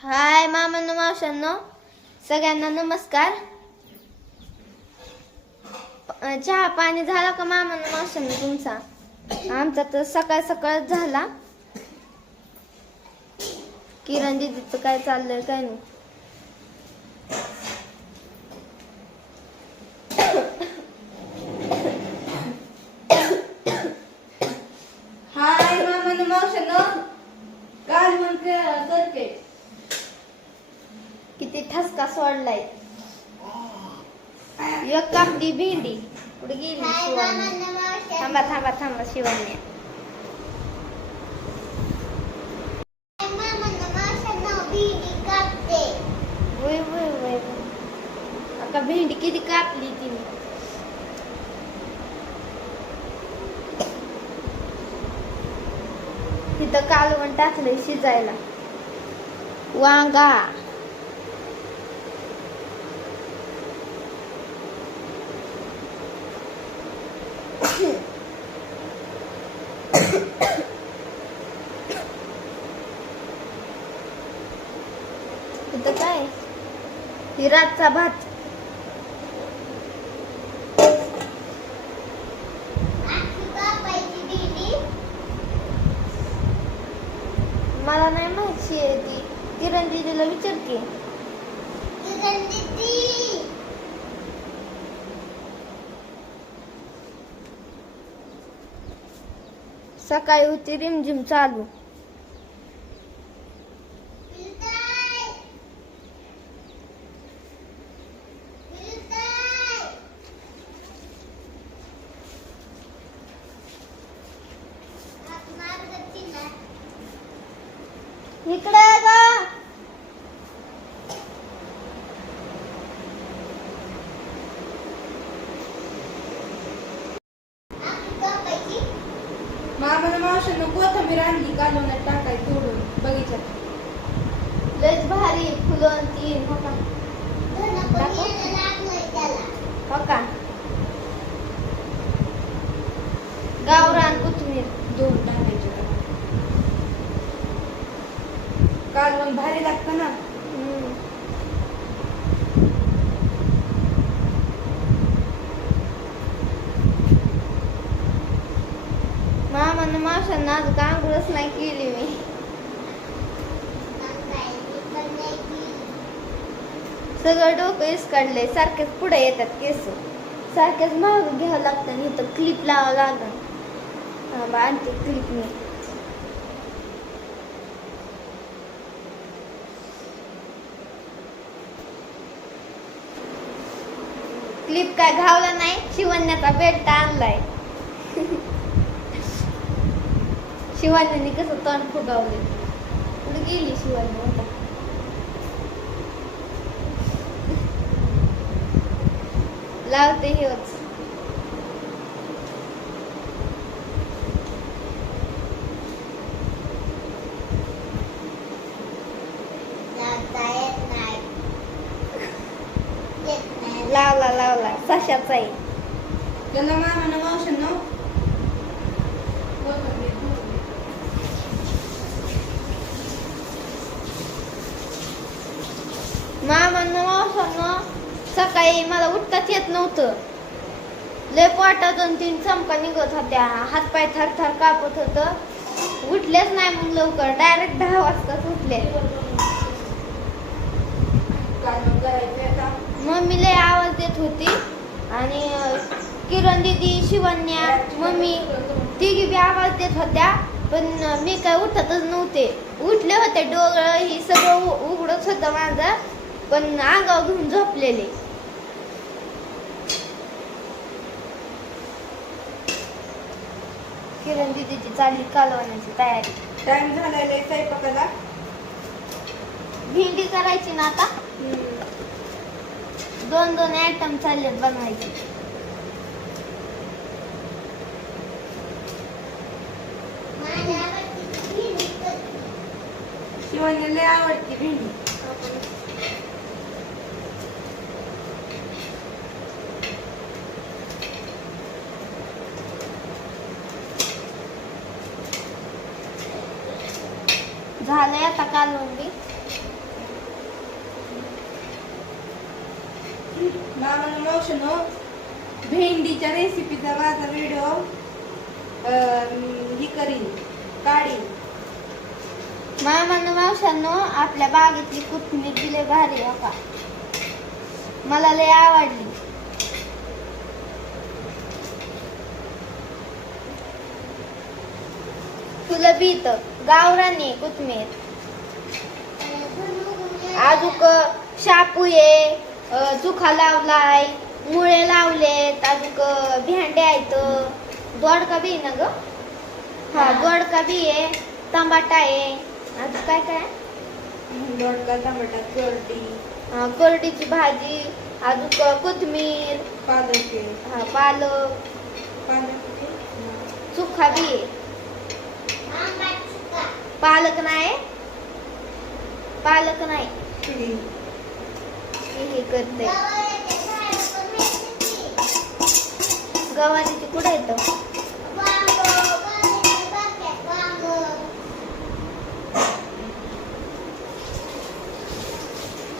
हाय मामांनो मावशांनो सगळ्यांना नमस्कार. चहा पाणी झाला का मामांनो मावशांनो तुमचा? आमचा तर सकाळ सकाळ झाला. किरण दिदीचं काय चाललंय काय नाही हाय मामानं मावशानं काल मग करते किती ठसका सोडलाय? एक कापली भेंडी. कुठे गेली शिवानी? थांबा थांबा थांबा वय. आता भेंडी किती कापली तिने? तिथं कालवण टाकलंय शिजायला. वांगा. इथं काय? हिराचा भात. मला नाही माहिती आहे ती. किरण दीदीला सकाळी होती रिमझिम चालू. इकडे ग मामानं मावशानं कोथंबीर आणली कालवण्यात टाकाय तोडून बगीच्यात. लयच भारी फुलं ती हो का? हो का? गावरान कोथिंबीर दोन टाकायचे. कालवण भारी लागतं ना. मामानं माशांना आज आंघोळच नाही केली मी. सगळं डोकं इस काढलंय सारखेच पुढे येतात केस. सारखेच मागं घ्यावं लागतं आणि इथं क्लिप लावावं लागतं बा आणते क्लिप मी. क्लिप काय घावला नाही शिवण्याचा बेल्ट आणलाय. शिवण्याने कसं तोंड फुगावले? कुठे गेली आता लावते हेच लावला लावला. सशाचा आहे त्याला मामानं मावशानं कोथिंबीर तोडली. मामांना सकाळी मला उठताच येत नव्हतं. लय पोटात दोन तीन चमका निघत होत्या. हातपाय थर थर कापत होत. उठलेच नाही मग लवकर. डायरेक्ट दहा वाजताच उठले. मम्मी लय आवाज देत होती. आणि किरण दिदी शिवन्या मम्मी तिघी बी आवाज देत होत्या. पण मी काय उठतच नव्हते. उठले होते डोळं ही सगळं उघडत होतं माझं. पण अंगावर घेऊन झोपलेले. किरण दिदीची चालली कालवण्याची तयारी. टाइम झालाय लय स्वयंपाकाला. भेंडी करायची ना आता? दोन दोन आयटम चाललेत बनवायचे. शिवानी लय आवडती भेंडी. झालंय आता कालवून बी मामानं मावशीनं भेंडीच्या रेसिपीचा माझा व्हिडिओ ही करीन काढीन. मामानं मावशांनो आपल्या बागेतली कोथिंबीर दिले भारी हो का? मला लय आवडली. तुला भीत गावरानी कोथमीर. अजूक शापू आहे चुखा लावलाय मुळे लावलेत अजूक भेंडे आहेत. दोडका बी ना ग? हा दोडका बी आहे टमाटा आहे. अजून काय काय? दोडका टमाटा करडी. करडीची भाजी अजून कोथमीर. पालक. हा पालक. पालक. चुखा बी आहे. पालक नाही. पालक नाही. हे करते. गवारीची कुठे येतं?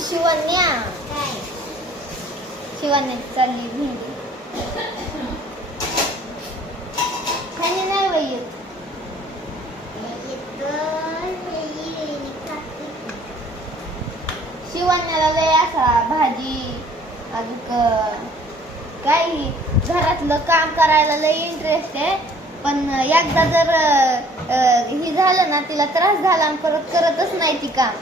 शिवन्या शिवण्याची चालली भेंडी खाली नाही बाई येत शिवण्याला लय असा भाजी अजून काही घरातलं काम करायला लय इंटरेस्ट आहे. पण एकदा जर ही झालं ना तिला त्रास झाला परत करतच नाही ती काम.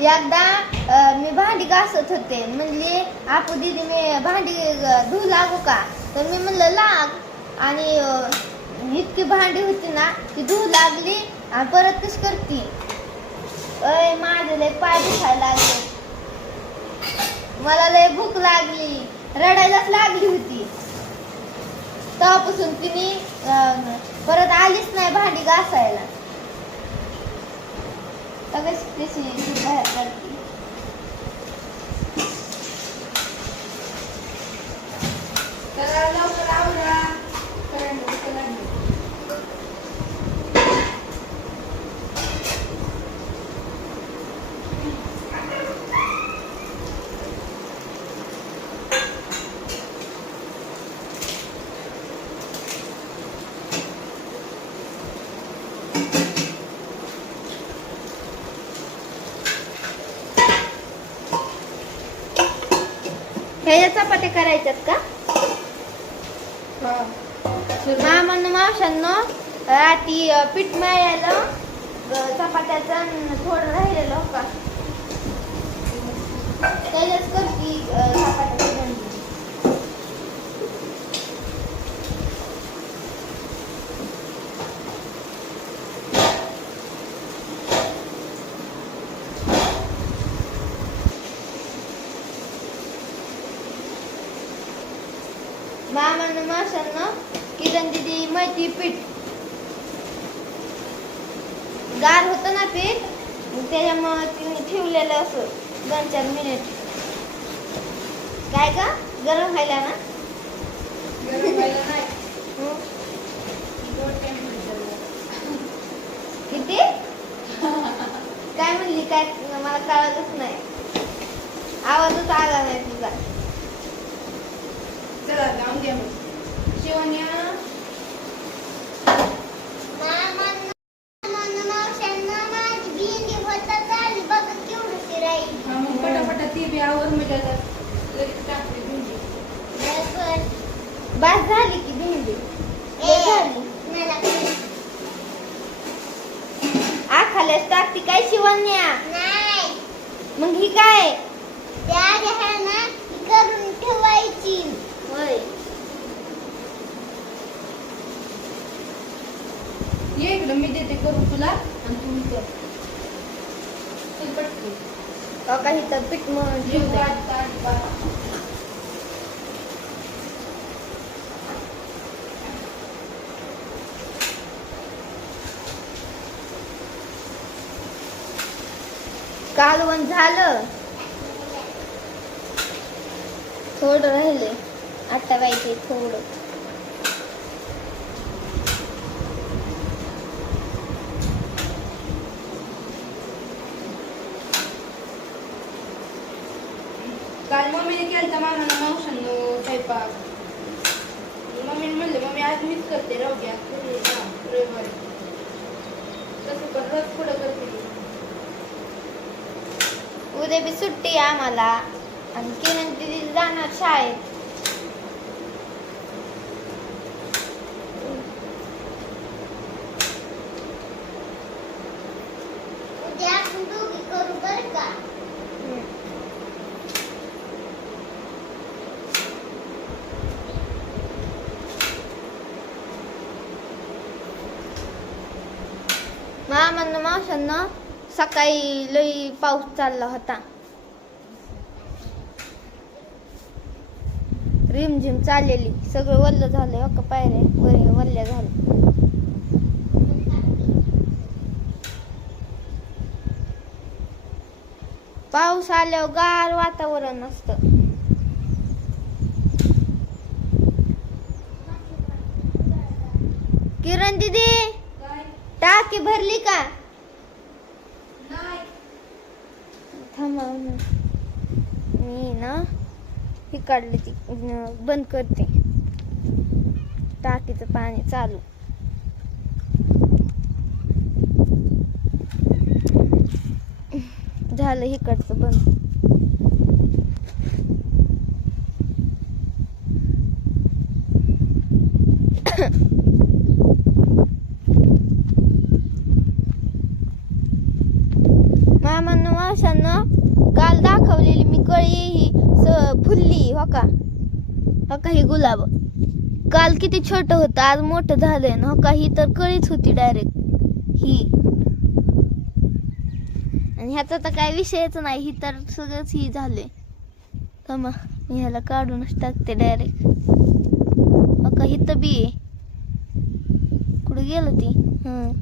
एकदा मी भांडी घासत होते. म्हणली आपू दिदी मी भांडी धुऊ लागू का? तर मी म्हणलं लाग. आणि इतकी भांडी होती ना ती धुवू लागली आणि परत कशी करती. अय माझे लय पाय दुखायला लागले. मला लय भूक लागली. रडायलाच लागली होती. तेव्हापासून तिने परत आलीच नाही भांडी घासायला. तशी बाहेर काढते तर लवकर आवरा करंट भूक लागली. ह्याच्या चपात्या करायच्यात का हा. मामानं मावशांनो राती पीठ मिळालं अं, चपात्याचं थोडं राहिलेलं का त्याच्याच करती अं, चपात्याची भांडी मामानं माशांना किरण माहिती पीठ. गार होतं ना पीठ त्याच्यामुळं तिने ठेवलेलं असं दोन चार मिनिट काय का गरम व्हायला ना. हं. किती? काय म्हणली? काय? मला कळतच नाही. आवाजच आला नाही तुझा. चला जाऊन द्या मग. शिवण्या हा मग पटापटा ती बी आवर म्हणजे आता लगेच टाकते भेंडी. बस झाली की भेंडी लय झाली आखाल्यास टाकती काय शिवण्या? मग ही काय? करून ठेवायची. होय. ये इकडं मी देते करून तुला आणि तू कर चल पटकन. का काही तर पीठ मळून जीव ठेवलंय. वाट, ताट, कालवण झालं. थोडं राहिले. आता पाहिजे थोडं. काल मम्मीने केलता मामाला मावशांनो स्वयंपाक. मम्मीने म्हणले मम्मी आज मीच करते राहू घ्या रविवारी. तसं पण रोज पुढं करते उद्या बी सुट्टी आहे आम्हाला. आणि किरण दिदी जाणार शाळेत. मामांना मावशांना सकाळी लई पाऊस चालला होता. रिमझिम चाललेली. सगळं वल्ल झालं हो का पायऱ्या? बरे वल्ल्या झालं पाऊस आल्यावर गार वातावरण असतं. किरण दिदी टाकी भरली का नाही थांबा मी ना ही काढली ती बंद करते. टाकीचं पाणी चालू. झालं हिकडचं बंद मामांना मावशांना काल दाखवलेली मी कळी ही स फुलली हो का? हो का ही गुलाब? काल किती छोट होतं आज मोठं झालंय ना हो का? ही तर कळीच होती डायरेक्ट ही. आणि ह्याचा तर काय विषयच नाही ही तर सगळंच ही झालंय. थांबा मी ह्याला काढूनच टाकते डायरेक्ट हो का ही तर बी आहे. कुठं गेलं ती? हं.